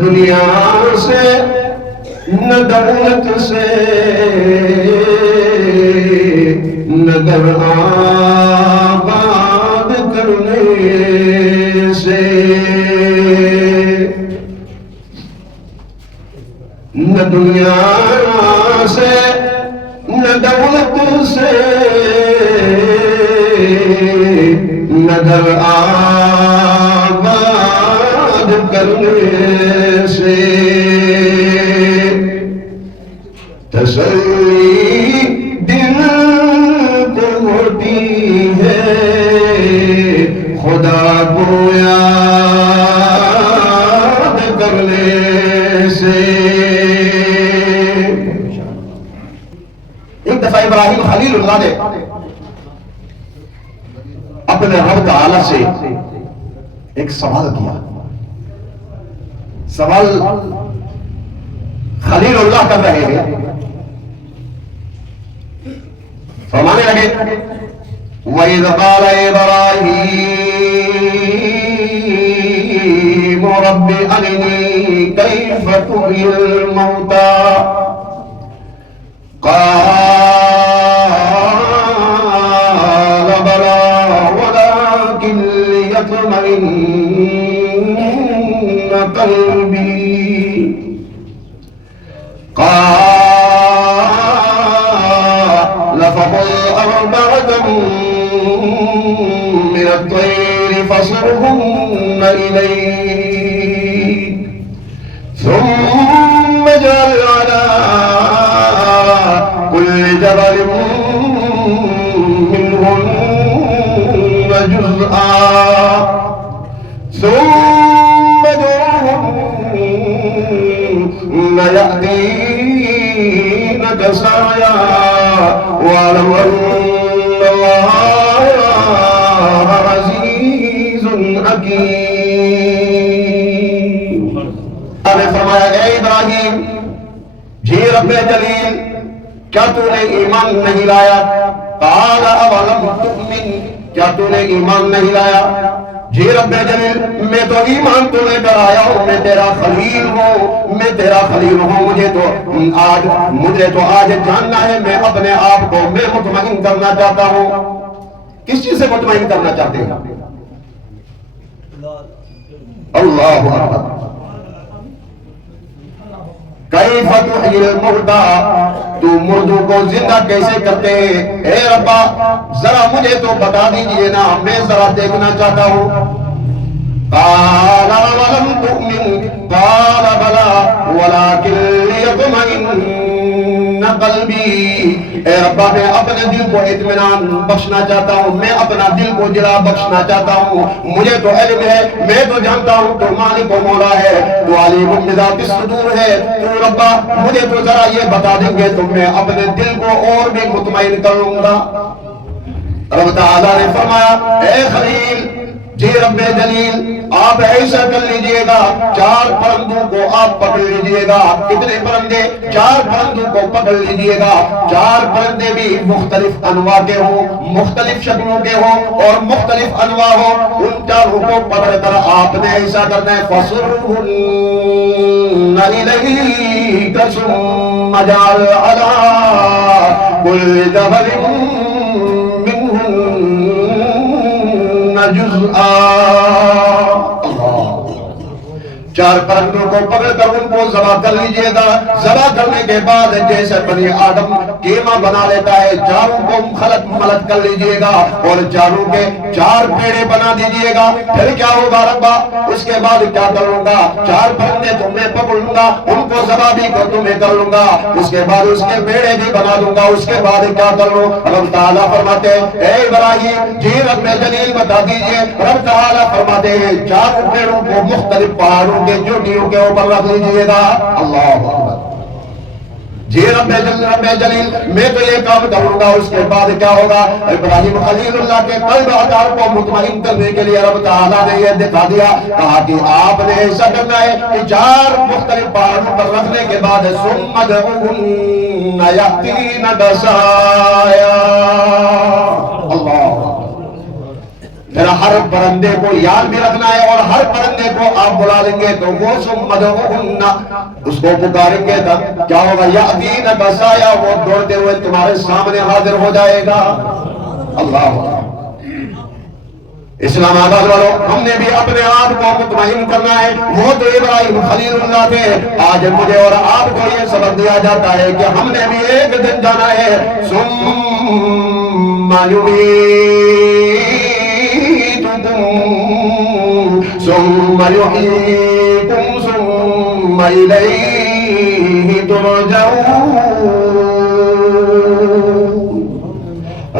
دنیا سے نہ دولت سے نہ در آباد کرنے سے، نہ دنیا سے نہ دولت سے نہ در آباد کرنے سے، تسلی دل کو ہوتی ہے خدا کو یاد کرنے سے۔ ایک دفعہ ابراہیم خلیل اللہ نے اپنے رب تعالی سے ایک سوال کیا۔ سوال خلیل اللہ کر رہے ہیں، فرمانے لگے وَإِذْ قَالَ إِبْرَاهِيمُ رَبِّ أَرِنِي كَيْفَ تُحْيِي الْمَوْتَى قَالَ بَلَى وَلَكِنْ لِيَطْمَئِنَّ قَلْبِي قال فخذ أربعة من الطير فصرهن إليك ثم اجعل على كل جبل منهن جزءا ثم ادعوهن يأتينك سعيا واعلم أن الله عزيز حكيم۔ نے فرمایا اے ابراہیم، جی رب جلیل کیا تو نے ایمان نہیں لایا؟ قال اولم تؤمن، کیا تو نے ایمان نہیں لایا؟ جی رب جلیل میں تو ایمان تو لے کر آیا ہوں، میں تیرا خلیل ہوں، میں تیرا خلیل ہوں، مجھے تو آج جاننا ہے، میں اپنے آپ کو میں مطمئن کرنا چاہتا ہوں۔ کس چیز سے مطمئن کرنا چاہتے ہیں؟ اللہ اکبر۔ کیف تحیی الموتیٰ، تو مردوں کو زندہ کیسے کرتے ہیں؟ اے ربا ذرا مجھے تو بتا دیجئے نا، میں ذرا دیکھنا چاہتا ہوں۔ قال ولم تؤمن قال بلى ولكن ليطمئن قلبی۔ اے ربا میں اپنے دل کو اطمینان بخشنا چاہتا ہوں، میں اپنا دل کو جلا بخشنا چاہتا ہوں۔ مجھے تو علم ہے، میں تو جانتا ہوں تو مالک و مولا ہے، تو علیم بذات الصدور ہے، تو ربا مجھے تو ذرا یہ بتا دیں گے تو میں اپنے دل کو اور بھی مطمئن کروں گا۔ رب تعالیٰ نے فرمایا اے خلیل، جی رب جلیل آپ ایسا کر لیجئے گا، چار پرندوں کو آپ پکڑ لیجئے گا۔ کتنے پرندے؟ چار پرندوں کو پکڑ لیجئے گا۔ چار پرندے بھی مختلف انواع کے ہوں، مختلف شکلوں کے ہوں اور مختلف انواع ہوں، ان چاروں کو پکڑ کر آپ نے ایسا کرنا ہے فَصُرْهُنَّ إِلَيْكَ ثُمَّ اجْعَلْ عَلَىٰ كُلِّ جَبَلٍ مِّنْهُنَّ جُزْءًا۔ چار پرندوں کو پکڑ کر ان کو ذبح کر لیجئے گا۔ ذبح کرنے کے بعد جیسے بنی آدم قیمہ بنا لیتا ہے، چاروں کو خلط ملط کر لیجئے گا اور چاروں کے چار پیڑے بنا دیجئے گا۔ پھر کیا ہوگا ربا؟ اس کے بعد کیا کروں گا؟ چار پرندے تو میں پکڑ لوں گا، ان کو ذبح بھی کر تو میں کر لوں گا، اس کے بعد اس کے پیڑے بھی بنا دوں گا۔ اس کے بعد کیا کر لوں؟ رب تعالیٰ فرماتے ہیں اے ابراہیم جی رب جلیل بتا دیجئے، رب تعالیٰ فرماتے ہیں چار پیڑوں کو مختلف پہاڑوں کے چوٹیوں کے اوپر رکھ لیجئے گا۔ اللہ اکبر۔ جی رب جلیل میں تو یہ کام کروں گا۔ اس کے بعد کیا ہوگا؟ ابراہیم خلیل اللہ کے قلب ادار کو مطمئن کرنے کے لیے رب تعالیٰ نے یہ دکھا دیا، کہا کہ آپ نے ایسا کرنا ہے کہ چار مختلف پہاڑوں پر رکھنے کے بعد ثم ادعوهن يأتينك سعيا۔ اللہ پھر ہر پرندے کو یاد بھی رکھنا ہے، اور ہر پرندے کو آپ بلا لیں گے تو وہ سمدعوہن، اس کو پکاریں گے تب کیا ہوگا؟ یأتین بسایا، وہ دوڑتے ہوئے تمہارے سامنے حاضر ہو جائے گا۔ اللہ اسلام آباد والوں، ہم نے بھی اپنے آپ کو مطمئن کرنا ہے۔ وہ تو ابراہیم خلیل اللہ تھے، آج مجھے اور آپ کو یہ سبق دیا جاتا ہے کہ ہم نے بھی ایک دن جانا ہے۔ ثم یمیتکم ثم یحییکم ثم الیہ ترجعون۔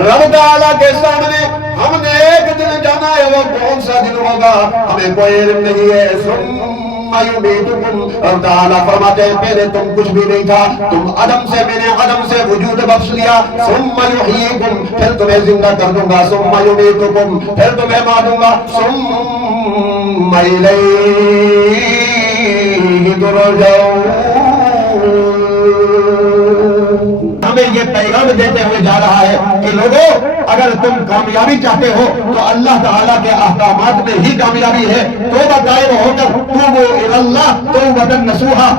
رب تعالیٰ کے سامنے ہم نے ایک دن جانا ہے، وہ کون سا دن ہوگا ہمیں کوئی علم نہیں ہے۔ ثم یمیتکم، رب تعالیٰ فرماتے ہیں پہلے تم کچھ بھی نہیں تھا، تم عدم سے، میں نے عدم سے وجود بخش لیا۔ ثم یحییکم، پھر تمہیں زندہ کر دوں گا۔ ثم یمیتکم، پھر تمہیں مار دوں گا۔ ثم الیہ ترجعون۔ ہمیں یہ پیغام دیتے ہوئے جا رہا ہے کہ لوگوں، اگر تم کامیابی چاہتے ہو تو اللہ تعالیٰ کے احکامات میں ہی کامیابی ہے۔ توبہ قائم ہو کر توبوا الی اللہ توبۃ نصوحا،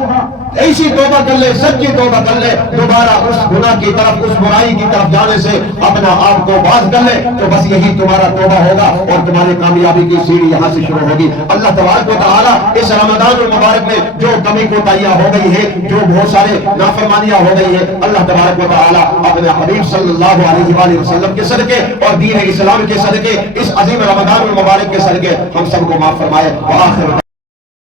ایسی توبہ کر لے، سچی توبہ کر لے، دوبارہ اس گناہ کی طرف، اس برائی کی طرف جانے سے اپنا آپ کو باز کر لے، تو بس یہی تمہارا توبہ ہوگا اور تمہاری کامیابی کی سیڑھی یہاں سے شروع ہوگی۔ اللہ تبارک و تعالیٰ اس رمضان المبارک میں جو کمی کوتاہیاں ہو گئی ہے، جو بہت سارے نافرمانیاں ہو گئی ہے، اللہ تبارک و تعالیٰ اپنے حبیب صلی اللہ علیہ وآلہ وسلم کے صدقے اور دین اسلام کے صدقے، اس عظیم رمضان المبارک کے صدقے ہم سب کو معاف فرمائے۔ وآخر